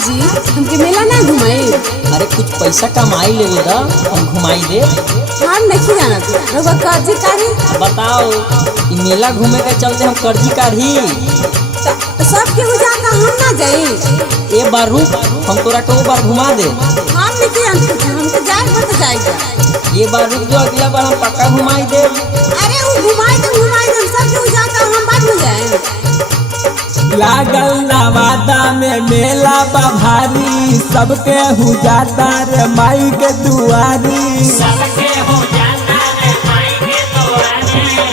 जी हमके मेला ना घुमाई। अरे कुछ पैसा कमाई ले दा, हम घुमाई दे। हम नहीं जाना रउआ कर्जी काढ़ी। बताओ ई मेला घूमे के चलते हम कर्जी काढ़ी। सब केहू जाता हम ना जाई। ए बार रुक, हम तोरा को बार घुमा दे। हम नहीं हमके जाए तो जाएगा। ये बार रुक जो, अगला बार हम पक्का घुमाई दे। अरे वो घुमाई दे सब केहू जाता हम बाद में जाए। लागल नवादा में मेला बा भारी, सबके हो जाता रे माई के दुआरी।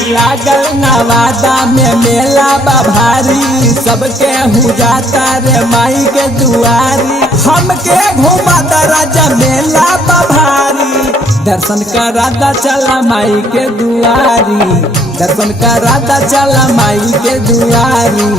लागल नवादा में मेला बा भारी, सबके हो जाता रे माई के दुआरी। हमके घुमा राजा मेला बा भारी, दर्शन करादा चला माई के दुआरी। दर्शन करादा चला माई के दुआरी।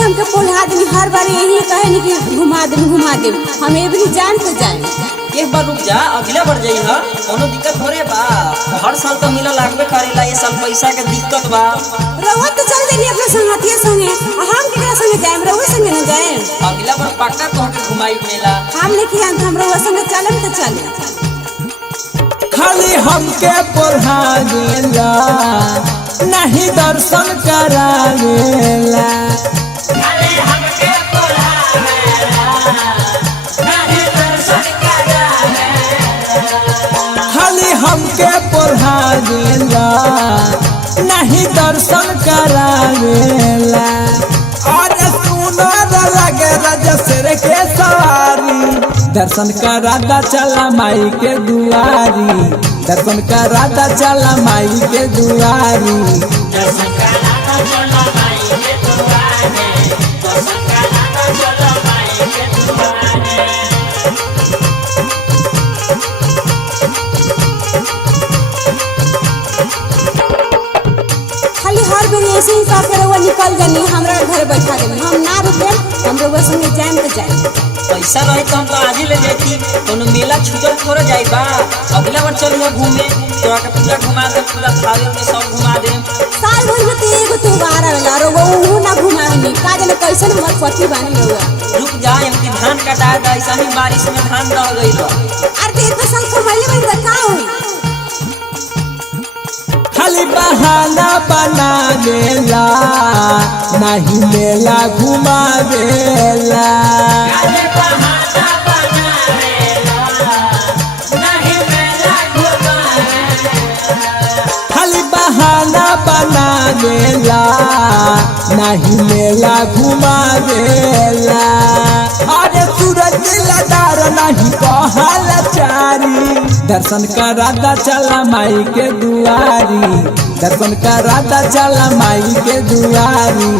हमके पोल्हा दिन हर बार यही कहे कि घुमा दे हम एवरी जान तो जाए। एक बार रुक जा, अगला बार जाई हा, कोनो दिक्कत हो रे बा। हर साल तो मेला लागबे करेला, ये साल पैसा के दिक्कत बा। रउआ तो चल देनी अपने संगतिया संगे, हम केकरा संगे जाएम? रउआ संगे ना जाएम? अगला बार पक्का तोहके घुमाई मेला। हम नहीं किया हम रउआ संगे चलम तो चले। खाली हमके पोल्हा गेला, नहीं दर्शन करावेला। खाली हमके पोल्हा गेला, नहीं दर्शन करावेला। और सुनर लगे रजसर के सवारी, दर्शन करादा चला माई के दुआरी। दर्शन करादा चला माई के दुआरी। खाली हर बेर ऐसे ही कह के रउआ निकल जानी, हमरा घर बैठा देनी। हम ना रुके, हम रउआ संगे जाएम तो जाए। पैसा रहे तो हम तो आज ही ले जाती, कोनो मेला छूटल थोड़ा जाई बा। अगला बार चलिए घूमे, तोरा के पूरा घुमा दे, पूरा थावे में सब घुमा दे। साल भर में तो एगो त्योहार आवेला, रउआ ऊ ना घुमावेनी। का जाने कैसन हमर पति बानी रउआ। रुक जा, हमके धान कटा दे, ऐसा ही बारिश में धान रह गइल। अरे तो साल कमाइले में का होई? खाली बहाना बना देला, नहीं मेला घुमावेला। खाली बहाना बना देला, नहीं मेला घुमावेला। अरे सूरज लदार नहीं कहल चारी, दर्शन करादा चला माई के दुआरी। दर्शन करादा चला माई के दुआरी।